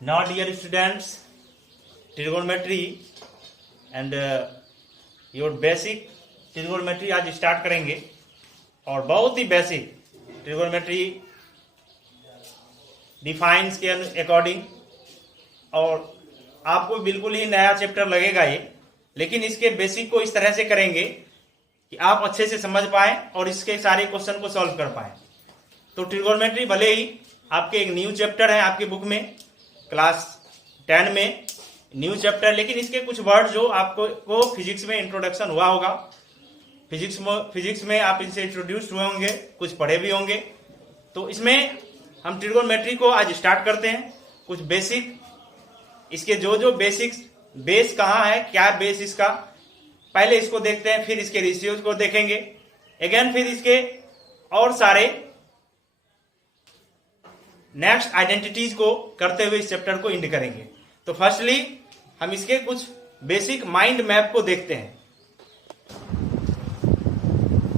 Now, dear students, trigonometry and your basic trigonometry आज start करेंगे और बहुत ही बेसिक ट्रिगोनोमेट्री डिफाइंस के अकॉर्डिंग, और आपको बिल्कुल ही नया चैप्टर लगेगा ये, लेकिन इसके बेसिक को इस तरह से करेंगे कि आप अच्छे से समझ पाए और इसके सारे क्वेश्चन को सॉल्व कर पाए। तो ट्रिगोनोमेट्री भले ही आपके एक न्यू चैप्टर है आपके बुक में, क्लास 10 में न्यू चैप्टर, लेकिन इसके कुछ वर्ड जो आपको फिजिक्स में इंट्रोडक्शन हुआ होगा, फिजिक्स में आप इनसे इंट्रोड्यूस हुए होंगे, कुछ पढ़े भी होंगे। तो इसमें हम ट्रिगोनोमेट्री को आज स्टार्ट करते हैं। कुछ बेसिक इसके जो बेसिक्स, बेस कहाँ है, क्या बेस इसका, पहले इसको देखते हैं, फिर इसके रेशियोज को देखेंगे अगेन, फिर इसके और सारे नेक्स्ट आइडेंटिटीज को करते हुए इस चैप्टर को एंड करेंगे। तो फर्स्टली हम इसके कुछ बेसिक माइंड मैप को देखते हैं।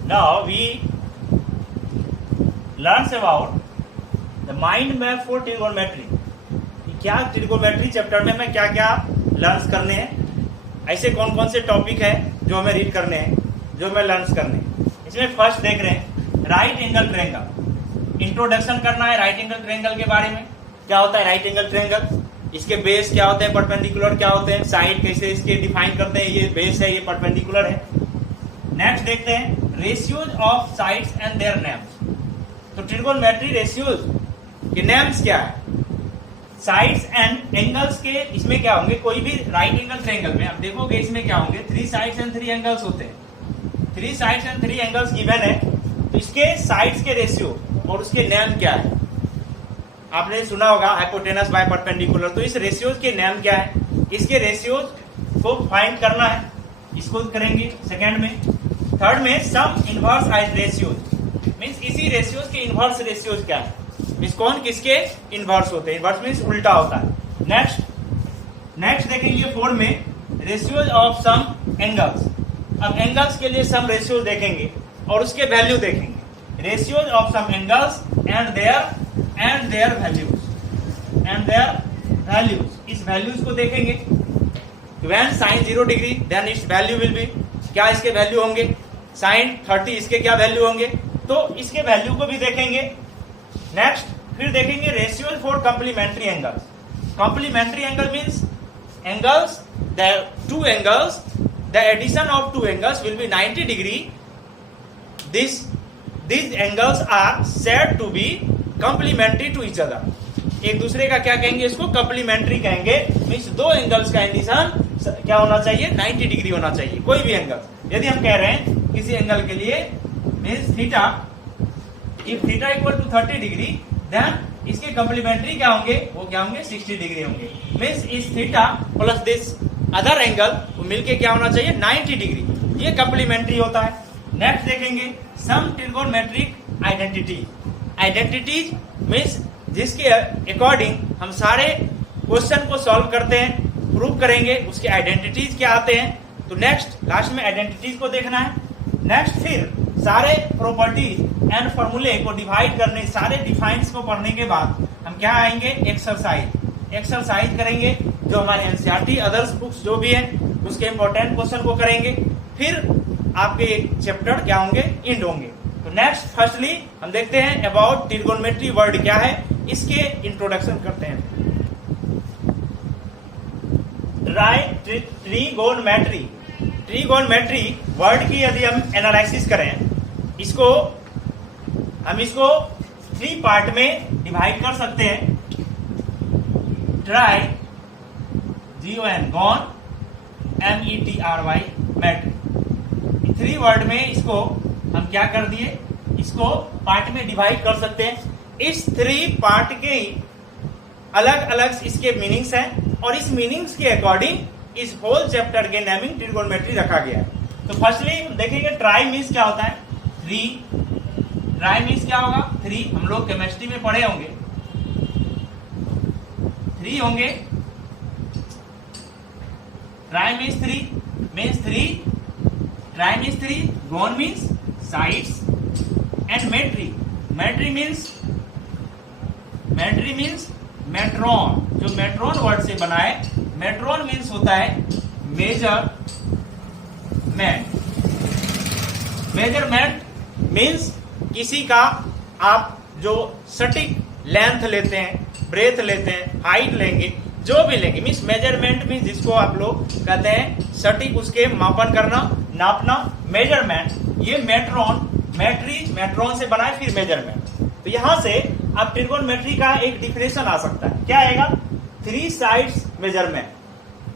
Now we learns about the mind map for trigonometry. क्या ट्रिगोनोमेट्री चैप्टर में हमें क्या क्या लर्न करने हैं, ऐसे कौन कौन से टॉपिक हैं जो हमें रीड करने हैं, जो हमें लर्न करने हैं। इसमें फर्स्ट देख रहे हैं राइट एंगल ट्रायंगल। इंट्रोडक्शन करना है राइट एंगल ट्रायंगल के बारे में। क्या होता है राइट एंगल ट्रायंगल, इसके बेस क्या होते हैं, परपेंडिकुलर क्या होते हैं, साइड कैसे इसके डिफाइन करते हैं, ये बेस है, ये परपेंडिकुलर है। नेक्स्ट देखते हैं ratios of sides and their names. तो ट्रिगोनोमेट्री रेशियोज के नेम्स क्या है, साइड्स एंड एंगल्स के इसमें क्या होंगे। कोई भी राइट एंगल ट्रायंगल में आप देखोगे इसमें क्या होंगे, 3 साइड्स एंड 3 एंगल्स होते हैं। 3 साइड्स एंड 3 एंगल्स गिवन है, तो इसके साइड्स के रेशियो और उसके नेम क्या है। आपने सुना होगा हाइपोटेनस बाय परपेंडिकुलर, तो इस रेशियोज के नेम क्या है, इसके रेशियोज को फाइंड करना है, इसको करेंगे सेकंड में। थर्ड में सम इनवर्स आइज रेशियोज, मींस इसी रेशियोज के इनवर्स रेशियोज क्या है, मींस कौन किसके इनवर्स होते हैं, इनवर्स मींस उल्टा होता है। नेक्स्ट देखेंगे 4 में रेशियोज ऑफ सम एंगल्स। अब एंगल्स के लिए सम रेशियोज देखेंगे और उसके वैल्यू देखेंगे। Ratios of some angles and their values, इस वैल्यूज को देखेंगे। When sine 0 degree then its value will be, क्या इसके वैल्यू होंगे, साइन 30 इसके क्या वैल्यू होंगे, तो इसके वैल्यू को भी देखेंगे। नेक्स्ट फिर देखेंगे ratios for complementary angles. Complementary angle means angles, two angles, the addition of 2 angles will be 90 degree. These angles are said to be complementary to each other. एक दूसरे का क्या कहेंगे, इसको कॉम्प्लीमेंट्री कहेंगे। मींस 2 एंगल्स का एडिशन क्या होना चाहिए, 90 डिग्री होना चाहिए, कोई भी एंगल। यदि हम कह रहे हैं किसी एंगल के लिए means theta, if theta equal to 30 degree, then इसके कॉम्प्लीमेंट्री क्या होंगे, वो क्या होंगे 60 डिग्री होंगे। मींस इस theta plus this other angle को मिलके क्या होना चाहिए 90 डिग्री, ये कॉम्प्लीमेंट्री होता है। नेक्स्ट देखेंगे सम ट्रिगोनोमेट्रिक आइडेंटिटीज मींस जिसके अकॉर्डिंग हम सारे क्वेश्चन को सॉल्व करते हैं, प्रूव करेंगे, उसके आइडेंटिटीज क्या आते हैं। तो नेक्स्ट लास्ट में आइडेंटिटीज को देखना है। नेक्स्ट फिर सारे प्रॉपर्टीज एंड फॉर्मूले को डिवाइड करने, सारे डिफाइंस को पढ़ने के बाद हम क्या आएंगे एक्सरसाइज करेंगे, जो हमारे एनसीईआरटी अदर्स बुक्स जो भी है उसके इंपॉर्टेंट क्वेश्चन को करेंगे। फिर आपके चैप्टर क्या होंगे, एंड होंगे। तो नेक्स्ट फर्स्टली हम देखते हैं अबाउट ट्रिगोनोमेट्री वर्ड क्या है, इसके इंट्रोडक्शन करते हैं। राइट ट्रिगोनोमेट्री वर्ड की यदि हम एनालिसिस करें, हम इसको 3 पार्ट में डिवाइड कर सकते हैं। ट्राई गॉन METRY मैट्री, 3 वर्ड में इसको हम क्या कर दिए, इसको पार्ट में डिवाइड कर सकते हैं। इस 3 पार्ट के अलग अलग इसके मीनिंग्स हैं और इस मीनिंग्स के अकॉर्डिंग इस होल चैप्टर के नेमिंग ट्रिगोनोमेट्री रखा गया है। तो फर्स्टली देखेंगे ट्राई मीन्स क्या होता है, 3। ट्राई मीन्स क्या होगा, 3, हम लोग केमिस्ट्री में पढ़े होंगे, 3 होंगे। Tri means 3, tri means 3, gon means sides and metry means metron, जो मेट्रॉन वर्ड से बना है, मेट्रॉन मीन्स होता है मेजरमेंट। मेजरमेंट मीन्स किसी का आप जो सटीक लेंथ लेते हैं, ब्रेथ लेते हैं, हाइट लेंगे, जो भी लेंगे, मीन्स मेजरमेंट मीन्स जिसको आप लोग कहते हैं सटीक उसके मापन करना, नापना, मेजरमेंट। ये मेट्रॉन, मैट्री मेट्रॉन से बना है, फिर मेजरमेंट। तो यहां से अब ट्रिगोनोमेट्री का एक डिफिनेशन आ सकता है, क्या आएगा? 3 साइड्स मेजरमेंट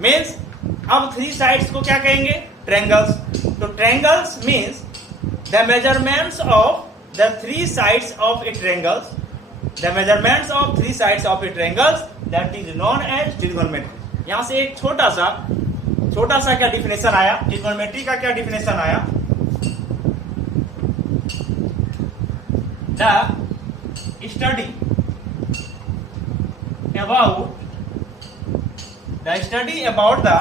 मीन्स, अब 3 साइड्स को क्या कहेंगे? ट्रायंगल्स। तो triangles means the measurements of the 3 sides of a triangles, the measurements of 3 sides of a triangles, that is known as trigonometry. यहां से एक छोटा सा क्या डिफिनेशन आया, ट्रिगोनोमेट्री का क्या डिफिनेशन आया? The study about the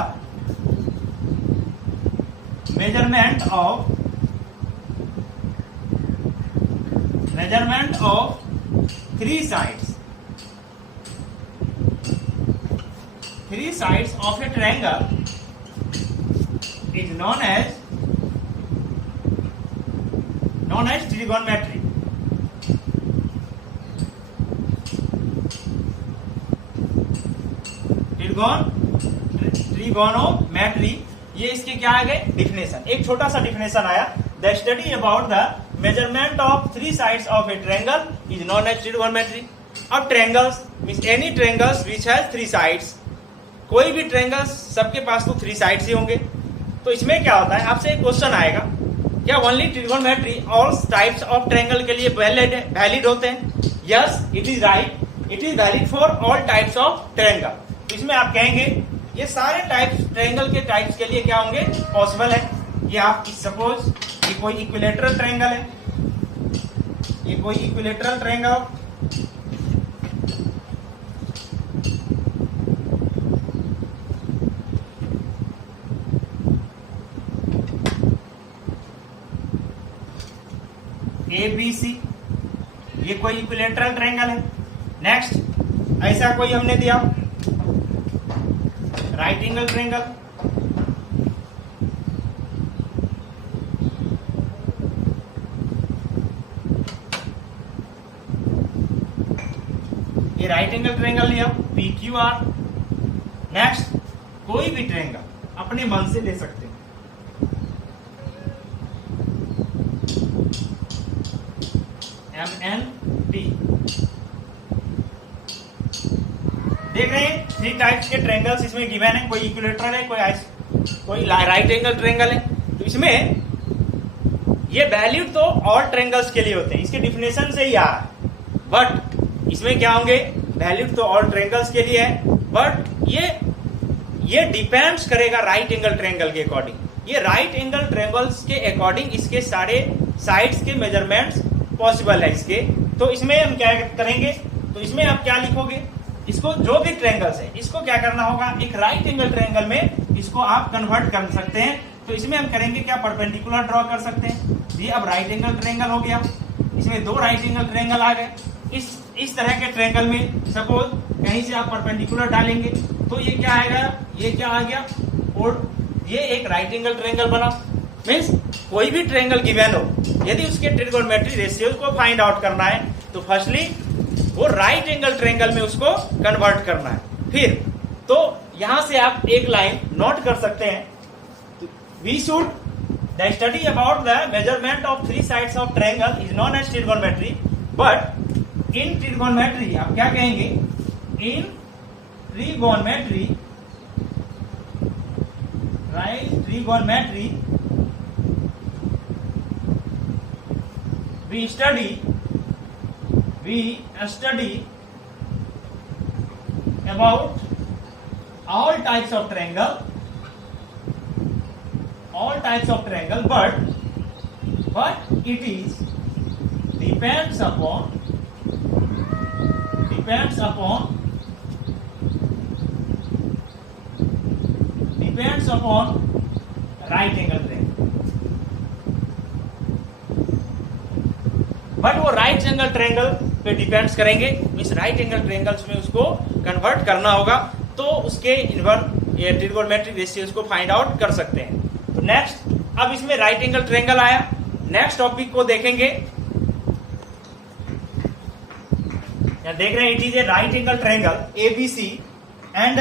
measurement of 3 sides of a triangle is known as trigonometry. Trigonometry, ये इसके क्या आ गए? डिफिनेशन। एक छोटा सा डिफिनेशन आया, the study about the measurement of 3 sides of a triangle is known as trigonometry. अब triangles means any triangles which has 3 sides, कोई भी ट्रायंगल्स सबके पास तो 3 साइड्स ही होंगे। तो इसमें क्या होता है, आपसे एक क्वेश्चन आएगा, क्या only trigonometry all types of triangle के लिए वैलिड होते हैं? Yes, it is right, it is valid for all types of triangle. इसमें आप कहेंगे ये सारे टाइप्स ट्रायंगल के टाइप्स के लिए क्या होंगे? पॉसिबल है। ये आप सपोज ये कोई इक्विलेटरल ट्रायंगल है, ये कोई इक्विलेटरल ट्रायंगल, ABC, ये कोई इक्विलेटरल ट्रायंगल है। नेक्स्ट ऐसा कोई हमने दिया राइट एंगल ट्रायंगल, ये राइट एंगल ट्रायंगल लिया PQR। नेक्स्ट कोई भी ट्रायंगल अपने मन से ले सकते हैं, MNP। देख रहे हैं 3 टाइप्स के ट्रायंगल्स इसमें गिवन है, कोई इक्विलेटरल है, कोई राइट एंगल ट्रायंगल है। तो इसमें ये वैल्यूड तो ऑल ट्रायंगल्स के लिए होते हैं, इसके डिफिनेशन से ही आ रहा है। बट इसमें क्या होंगे? वैल्यूड तो ऑल ट्रायंगल्स के लिए है, बट ये डिपेंड्स करेगा राइट एंगल ट्रायंगल के अकॉर्डिंग। ये राइट एंगल ट्रायंगल्स के अकॉर्डिंग इसके सारे साइड्स के मेजरमेंट्स पॉसिबल है इसके। तो इसमें हम क्या करेंगे? तो इसमें आप क्या लिखोगे? इसको जो भी ट्रायंगल्स है इसको क्या करना होगा? एक राइट एंगल ट्रायंगल में इसको आप कन्वर्ट कर सकते हैं। तो इसमें हम करेंगे क्या? परपेंडिकुलर ड्रॉ कर सकते हैं। ये अब राइट एंगल ट्रायंगल हो गया, इसमें 2 राइट एंगल ट्रायंगल आ गए। इस तरह के ट्रायंगल में सपोज कहीं से आप परपेंडिकुलर डालेंगे तो ये क्या आएगा? ये क्या आ गया? और ये एक राइट एंगल ट्रायंगल बना। मीन्स कोई भी ट्रायंगल गिवन हो, यदि उसके ट्रिगोनोमेट्री रेशियोज को फाइंड आउट करना है तो फर्स्टली वो राइट एंगल ट्रायंगल में उसको कन्वर्ट करना है। फिर तो यहां से आप एक लाइन नोट कर सकते हैं, we should the study about the measurement of 3 sides of triangle is known as trigonometry. But in trigonometry आप क्या कहेंगे? In trigonometry, right, trigonometry we study about all types of triangle, but it is depends upon right angle triangle। But वो right angle triangle पे depends करेंगे, means right angle triangles में उसको convert करना होगा, तो उसके इनवर्स ये ट्रिगोनोमेट्रिक रेशियोज को फाइंड आउट कर सकते हैं। तो नेक्स्ट, अब इसमें राइट एंगल ट्रायंगल आया, नेक्स्ट टॉपिक को देखेंगे। यहां देख रहे हैं, it is a right angle triangle ABC and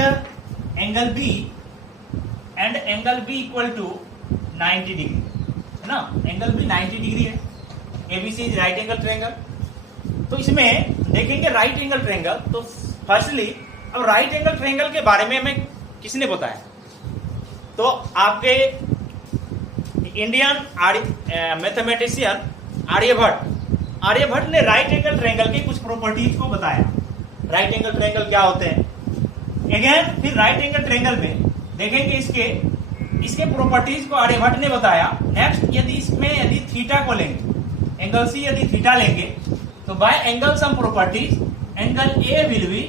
angle B equal to 90 degree है ना, एंगल B 90 डिग्री है, ABC is right angle triangle. तो इसमें देखेंगे राइट एंगल ट्रायंगल। तो फर्स्टली, अब राइट एंगल ट्रायंगल के बारे में हमें किसने बताया? तो आपके इंडियन मैथमेटिशियन आर्यभट्ट ने राइट एंगल ट्रायंगल के कुछ प्रॉपर्टीज को बताया। राइट एंगल ट्रायंगल क्या होते हैं अगेन, फिर राइट एंगल ट्रायंगल में देखेंगे इसके प्रॉपर्टीज को आर्यभट्ट ने बताया। नेक्स्ट, यदि थीटा को लेंगे, एंगल C यदि थीटा लेंगे, तो by angle sum properties angle A will be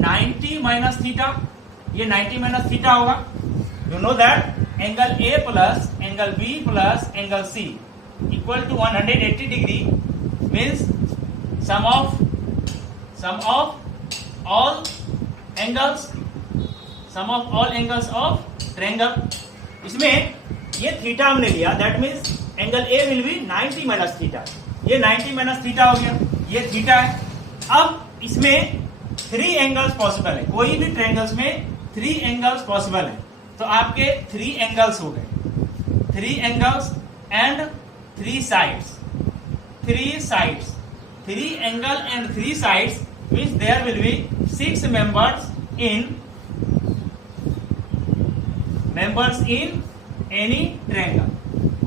90 minus theta, ये 90 माइनस थीटा होगा। You know that angle A plus angle B plus angle C equal to 180 degree means sum of all angles of triangle. इसमें ये theta हमने लिया, that means angle A will be 90 minus theta, ये 90 minus theta हो गया, ये theta है। अब इसमें 3 एंगल्स पॉसिबल है, कोई भी ट्रायंगल्स में 3 एंगल्स पॉसिबल है। तो आपके 3 एंगल्स हो गए, 3 angles and 3 sides, 3 angle and 3 sides means there will be 6 members in any triangle.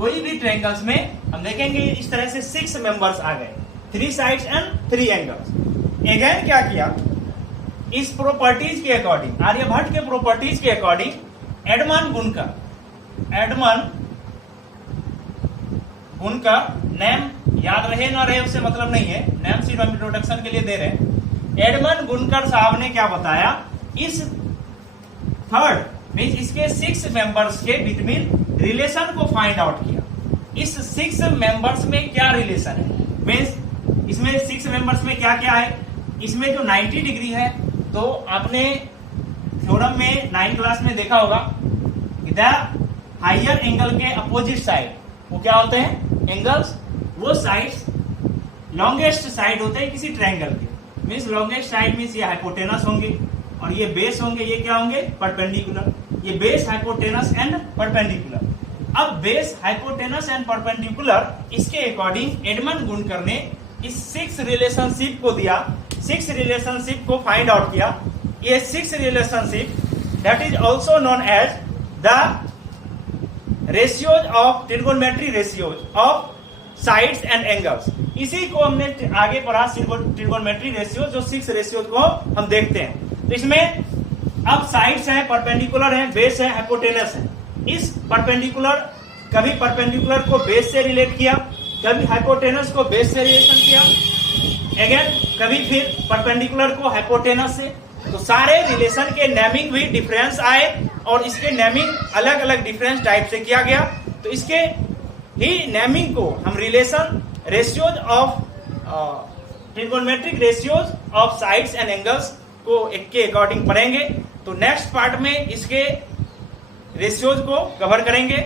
कोई भी ट्रायंगल्स में हम देखेंगे इस तरह से 6 मेंबर्स आ गए, 3 साइड्स एंड 3 एंगल्स। अगेन क्या किया, इस प्रॉपर्टीज के अकॉर्डिंग, आर्यभट्ट के प्रॉपर्टीज के अकॉर्डिंग, एडमंड गुणकर, नेम याद रहे ना रहे उससे मतलब नहीं है, नेम सिर्फ हम इंट्रोडक्शन के लिए दे रहे हैं। एडमंड गुणकर साहब ने क्या बताया, इस थर्ड मीन्स इसके 6 मेंबर्स के बिटवीन रिलेशन को फाइंड आउट किया। इस 6 मेंबर्स में क्या रिलेशन है, मीन्स इसमें 6 मेंबर्स में क्या क्या है। इसमें जो 90 डिग्री है, तो आपने थ्योरम में 9th क्लास में देखा होगा, द हायर एंगल के अपोजिट साइड वो क्या होते हैं, एंगल्स। वो साइड्स लॉन्गेस्ट साइड होते हैं किसी ट्रायंगल के, मीन्स लॉन्गेस्ट साइड मीन्स ये हाइपोटेनस होंगे और ये बेस होंगे, ये क्या होंगे, परपेंडिकुलर। ये बेस, हाइपोटेनस एंड परपेंडिकुलर। अब बेस, हाइपोटेनस एंड परपेंडिकुलर, इसके अकॉर्डिंग एडमंड गुणकर ने इस 6 रिलेशनशिप को दिया, 6 रिलेशनशिप को फाइंड आउट किया। ये 6 relationship that is also known as the ratios of trigonometry ratios of sides and angles. इसी को हमने आगे पढ़ा, ट्रिगोनोमेट्री रेशियोज, जो 6 रेशियोज को हम देखते हैं। तो इसमें अब साइड्स है, परपेंडिकुलर है, बेस है, हाइपोटेनस है। इस परपेंडिकुलर, कभी परपेंडिकुलर को बेस से रिलेट किया, कभी हाइपोटेनस को बेस से रिलेशन किया, अगेन कभी फिर परपेंडिकुलर को हाइपोटेनस से। तो सारे रिलेशन के नेमिंग भी डिफरेंस आए और इसके नेमिंग अलग अलग डिफरेंस टाइप से किया गया। तो इसके ही नेमिंग को हम relation ratios of trigonometric ratios of sides and angles को एक के अकॉर्डिंग पढ़ेंगे। तो नेक्स्ट पार्ट में इसके रेशियोज को कवर करेंगे।